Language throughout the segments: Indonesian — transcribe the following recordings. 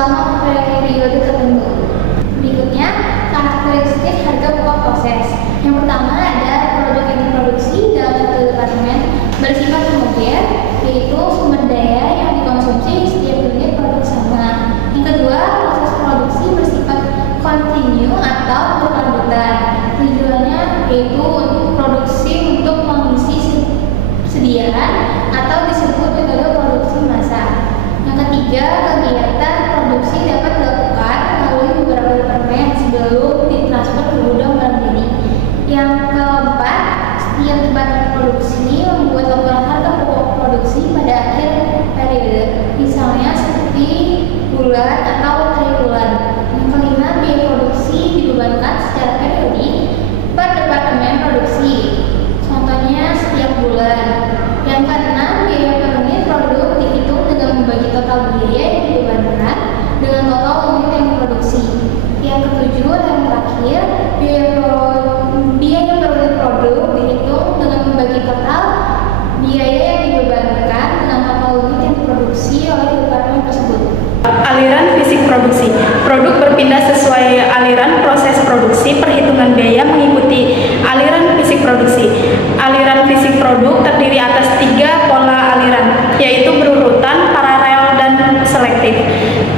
selama periode tertentu. Berikutnya, karakteristik harga pokok proses. Yang pertama ada produk yang diproduksi dalam satu departemen bersifat homogen, yaitu sumber daya yang dikonsumsi setiap unit produk sama. Yang kedua, proses produksi bersifat kontinu atau berkelanjutan. Tujuannya yaitu produksi untuk mengisi sediaan atau disebut metode produksi massal. Yang ketiga, kegiatan produksi dapat dilakukan melalui beberapa departemen sebelum ditransfer ke gudang barang jadi. Yang keempat, setiap departemen produksi membuat laporan harga pokok produksi pada akhir periode, misalnya seperti bulan atau triwulan. Yang kelima, biaya produksi dibebankan secara periodik per departemen produksi, contohnya setiap bulan. Yang keenam, biaya per unit produk dihitung dengan membagi total biaya yang dibebankan dengan total unit yang diproduksi. Yang ketujuh dan terakhir, biaya per unit produk dihitung dengan membagi total biaya yang dibebankan dengan total unit yang diproduksi oleh departemen tersebut. Aliran fisik produksi. Produk berpindah sesuai aliran proses produksi. Perhitungan biaya mengikuti aliran fisik produksi. Aliran fisik produk terdiri atas 3 pola aliran, yaitu berurutan, paralel, dan selektif.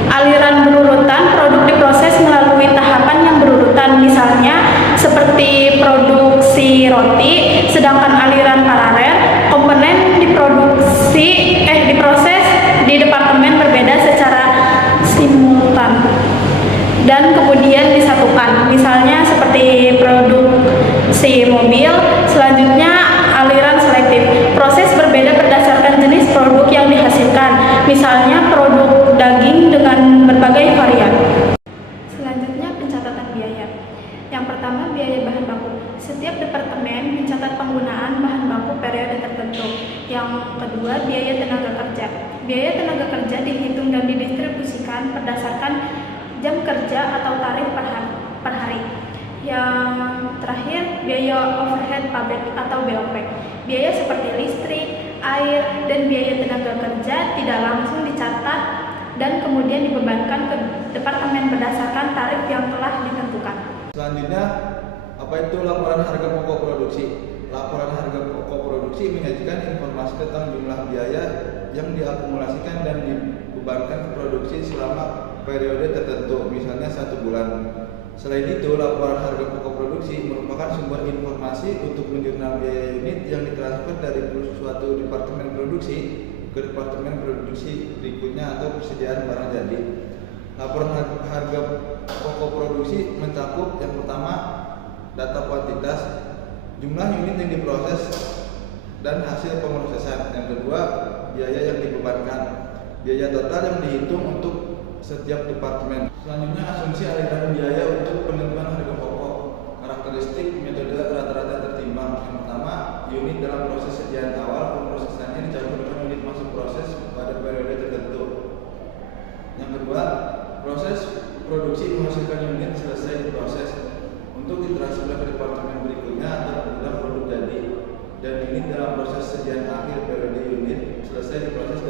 Aliran berurutan, produk diproses melalui tahapan yang berurutan, misalnya seperti produksi roti, sedangkan aliran paralel, komponen diproses di departemen berbeda secara simultan dan kemudian disatukan, misalnya seperti produksi mobil. Selanjutnya, aliran selektif. Proses berbeda berdasarkan jenis produk yang dihasilkan, misalnya produk daging dengan berbagai varian. Selanjutnya, pencatatan biaya. Yang pertama, biaya bahan baku. Setiap departemen mencatat penggunaan bahan baku periode tertentu. Yang kedua, biaya tenaga kerja. Biaya tenaga kerja dihitung dan didistribusikan berdasarkan jam kerja atau tarif per hari. Yang terakhir, biaya overhead pabrik atau BOP. Biaya seperti listrik, air, dan biaya tenaga kerja tidak langsung dicatat dan kemudian dibebankan ke departemen berdasarkan tarif yang telah ditentukan. Selanjutnya, apa itu laporan harga pokok produksi? Laporan harga pokok produksi menyajikan informasi tentang jumlah biaya yang diakumulasikan dan dibebankan ke produksi selama periode tertentu, misalnya 1 bulan. Selain itu, laporan harga pokok produksi merupakan sumber informasi untuk menjurnal biaya unit yang ditransfer dari suatu departemen produksi ke departemen produksi berikutnya atau persediaan barang jadi. Laporan harga pokok produksi mencakup yang pertama, data kuantitas, jumlah unit yang diproses dan hasil pemrosesan. Yang kedua, biaya yang dibebankan, biaya total yang dihitung untuk setiap departemen. Selanjutnya, asumsi aliran biaya untuk penentuan harga pokok. Karakteristik metode rata-rata tertimbang. Yang pertama, unit dalam proses sediaan awal pemrosesannya dicampur dengan unit masuk proses pada periode tertentu. Yang kedua, proses produksi menghasilkan unit selesai diproses untuk ditransfer ke departemen berikutnya atau gudang produk jadi, dan unit dalam proses sediaan akhir periode unit selesai diproses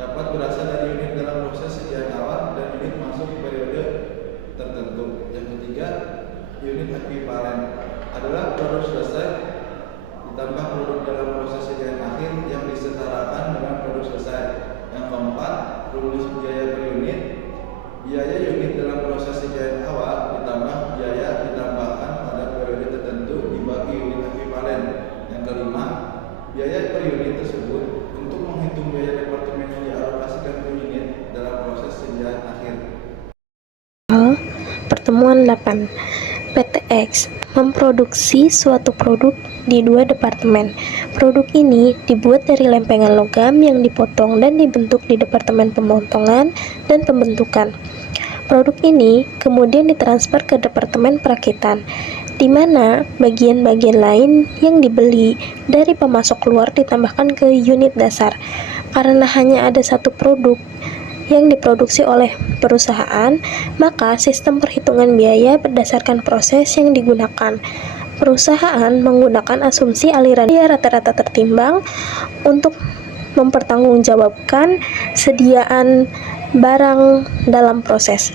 dapat berasal dari unit dalam proses sediaan awal dan unit masuk periode tertentu. Yang ketiga, unit ekivalen adalah produk selesai ditambah produk dalam proses sediaan akhir yang disetarakan dengan produk selesai. Yang keempat, rumus biaya per unit. Biaya unit dalam proses sediaan awal ditambah biaya ditambahkan pada periode tertentu dibagi unit ekivalen. Yang kelima, biaya per unit tersebut untuk menghitung biaya departemen yang dialokasikan per unit dalam proses sediaan akhir. Pertemuan 8. PTX memproduksi suatu produk di 2 departemen. Produk ini dibuat dari lempengan logam yang dipotong dan dibentuk di departemen pemotongan dan pembentukan. Produk ini kemudian ditransfer ke departemen perakitan, di mana bagian-bagian lain yang dibeli dari pemasok luar ditambahkan ke unit dasar. Karena hanya ada satu produk yang diproduksi oleh perusahaan, maka sistem perhitungan biaya berdasarkan proses yang digunakan. Perusahaan menggunakan asumsi aliran biaya rata-rata tertimbang untuk mempertanggungjawabkan sediaan barang dalam proses.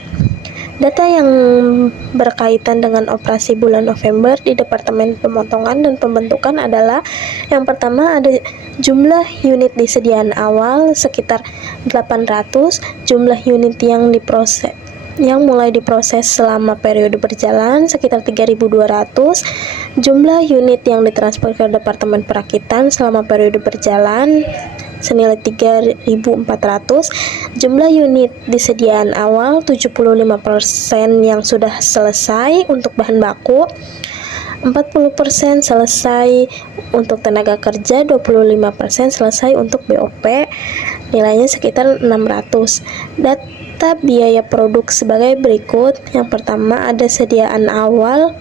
Data yang berkaitan dengan operasi bulan November di Departemen Pemotongan dan Pembentukan adalah: yang pertama ada jumlah unit disediaan awal sekitar 800, jumlah unit yang mulai diproses selama periode berjalan sekitar 3.200, jumlah unit yang ditransfer ke Departemen Perakitan selama periode berjalan senilai 3.400, jumlah unit disediaan awal 75% yang sudah selesai untuk bahan baku, 40% selesai untuk tenaga kerja, 25% selesai untuk BOP, nilainya sekitar 600. Data biaya produk sebagai berikut. Yang pertama ada sediaan awal,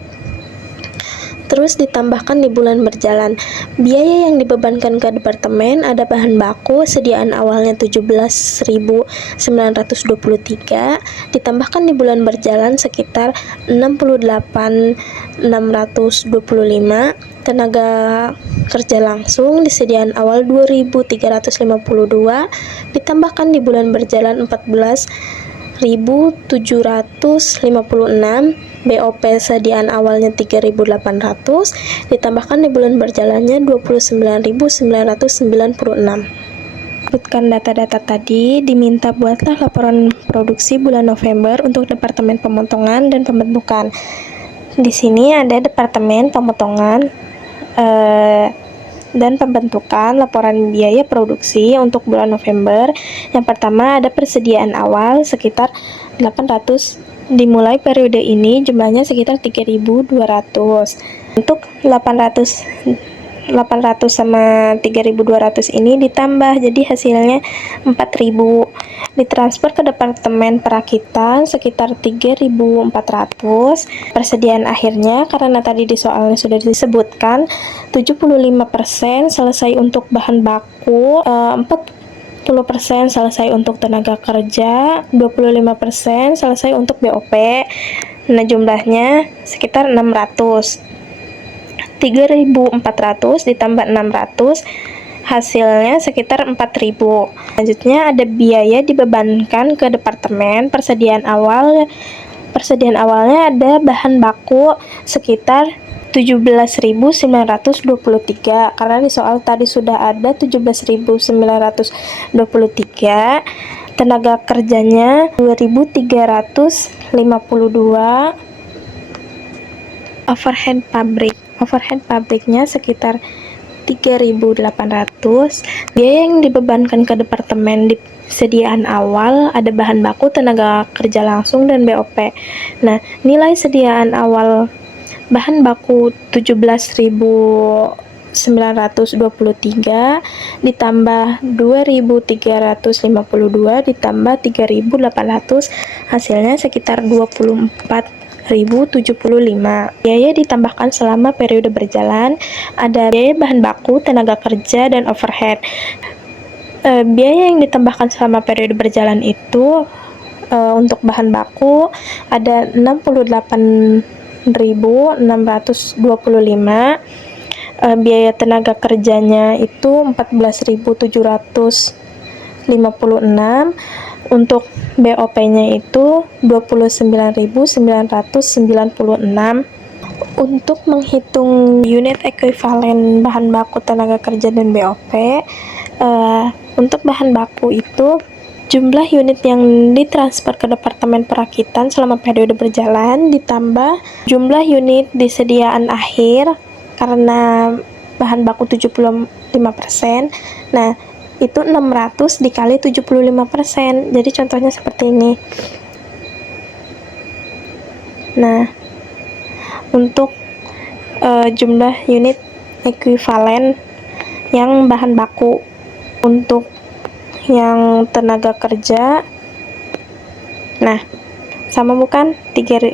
terus ditambahkan di bulan berjalan. Biaya yang dibebankan ke departemen ada bahan baku, sediaan awalnya 17.923, ditambahkan di bulan berjalan sekitar 68.625, tenaga kerja langsung disediaan awal 2.352, ditambahkan di bulan berjalan 14.756, BOP sediaan awalnya 3.800, ditambahkan di bulan berjalannya 29.996. Sebutkan data-data tadi, diminta buatlah laporan produksi bulan November untuk Departemen Pemotongan dan Pembentukan. Di sini ada Departemen Pemotongan dan Pembentukan laporan biaya produksi untuk bulan November. Yang pertama ada persediaan awal sekitar 800, dimulai periode ini jumlahnya sekitar 3.200. Untuk 800 sama 3.200 ini ditambah, jadi hasilnya 4.000. Ditransfer ke Departemen Perakitan sekitar 3.400. Persediaan akhirnya, karena tadi di soalnya sudah disebutkan, 75% selesai untuk bahan baku, 40% selesai untuk tenaga kerja, 25% selesai untuk BOP. Nah, jumlahnya sekitar 600. 3.400 ditambah 600, hasilnya sekitar 4.000. Selanjutnya ada biaya dibebankan ke departemen. Persediaan awalnya ada bahan baku sekitar 17.923, karena di soal tadi sudah ada 17.923. Tenaga kerjanya 2.352. Overhead pabriknya sekitar 3.800. Biaya yang dibebankan ke departemen di sediaan awal ada bahan baku, tenaga kerja langsung, dan BOP. Nah, nilai sediaan awal bahan baku 17.923 ditambah 2.352 ditambah 3.800, hasilnya sekitar 24.075. Biaya ditambahkan selama periode berjalan ada biaya bahan baku, tenaga kerja, dan overhead. Biaya yang ditambahkan selama periode berjalan itu untuk bahan baku ada 68.625, biaya tenaga kerjanya itu 14.756, untuk BOP-nya itu 29.996. Untuk menghitung unit ekuivalen bahan baku, tenaga kerja, dan BOP, untuk bahan baku itu jumlah unit yang ditransfer ke Departemen Perakitan selama periode berjalan ditambah jumlah unit disediaan akhir, karena bahan baku 75%. Nah, itu 600 dikali 75%. Jadi contohnya seperti ini. Nah, untuk jumlah unit ekuivalen yang bahan baku, untuk yang tenaga kerja, nah sama bukan,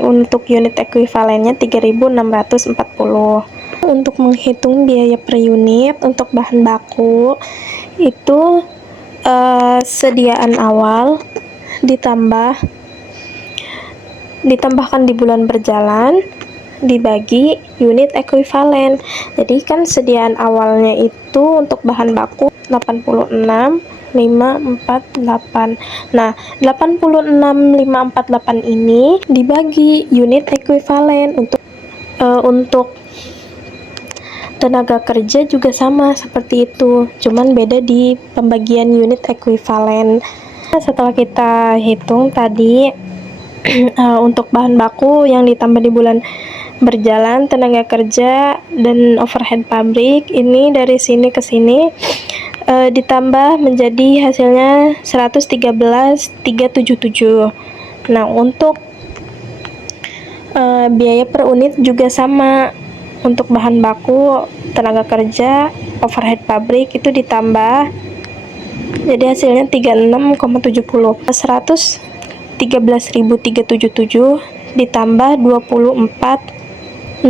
untuk unit ekuivalennya 3.640. Untuk menghitung biaya per unit untuk bahan baku itu sediaan awal ditambahkan di bulan berjalan dibagi unit ekuivalen. Jadi kan sediaan awalnya itu untuk bahan baku 86,548. Nah, 86,548 ini dibagi unit ekuivalen untuk tenaga kerja juga sama seperti itu, cuman beda di pembagian unit ekuivalen. Setelah kita hitung tadi untuk bahan baku yang ditambah di bulan berjalan, tenaga kerja dan overhead pabrik ini dari sini ke sini ditambah menjadi hasilnya 113.377. Nah, untuk biaya per unit juga sama. Untuk bahan baku, tenaga kerja, overhead pabrik itu ditambah jadi hasilnya 36,70. 113.377 ditambah 24.075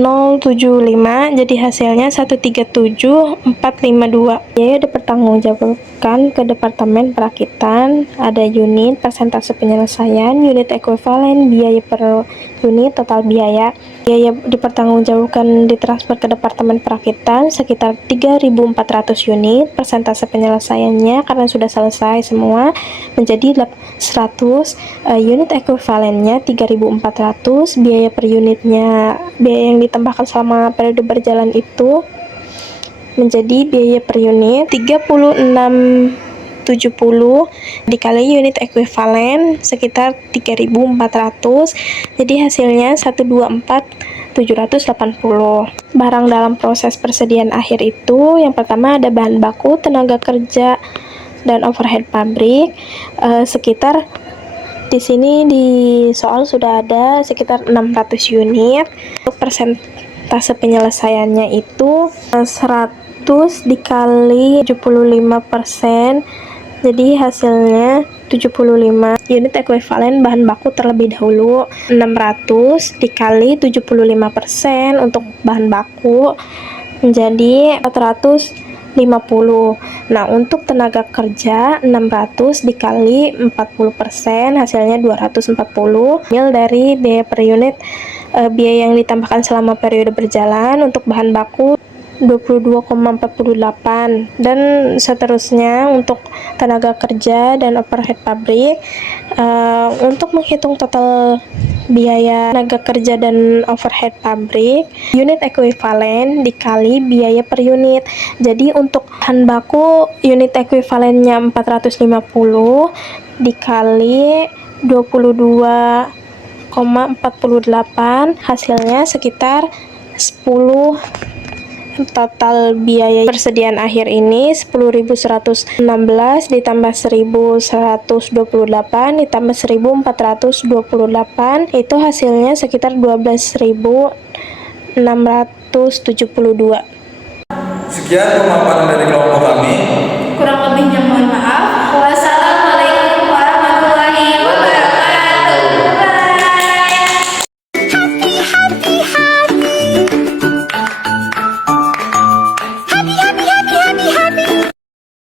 jadi hasilnya 137.452. Biaya dipertanggungjawabkan ke Departemen Perakitan, ada unit, persentase penyelesaian, unit ekuivalen, biaya per unit, total biaya. Biaya dipertanggungjawabkan ditransfer ke Departemen Perakitan sekitar 3.400 unit, persentase penyelesaiannya karena sudah selesai semua menjadi 100, unit ekuivalennya 3.400, biaya per unitnya, biaya yang ditambahkan selama periode berjalan itu menjadi biaya per unit 36.70 dikali unit ekuivalen sekitar 3.400 jadi hasilnya 124.780. Barang dalam proses persediaan akhir itu yang pertama ada bahan baku, tenaga kerja dan overhead pabrik sekitar di sini di soal sudah ada sekitar 600 unit. Untuk persentase penyelesaiannya itu 100 dikali 75%, jadi hasilnya 75. Unit ekuivalen bahan baku terlebih dahulu 600 dikali 75% untuk bahan baku menjadi 450. Nah, untuk tenaga kerja 600 dikali 40% hasilnya 240. Nil dari biaya per unit biaya yang ditambahkan selama periode berjalan untuk bahan baku 22,48 dan seterusnya untuk tenaga kerja dan overhead pabrik. Untuk menghitung total biaya tenaga kerja dan overhead pabrik, unit ekuivalen dikali biaya per unit. Jadi untuk bahan baku unit ekuivalennya 450 dikali 22,48 hasilnya sekitar 10. Total biaya persediaan akhir ini 10.116 ditambah 1.128 ditambah 1.428 itu hasilnya sekitar 12.672. Sekian pemaparan dari kelompok kami. Kurang lebihnya mohon maaf.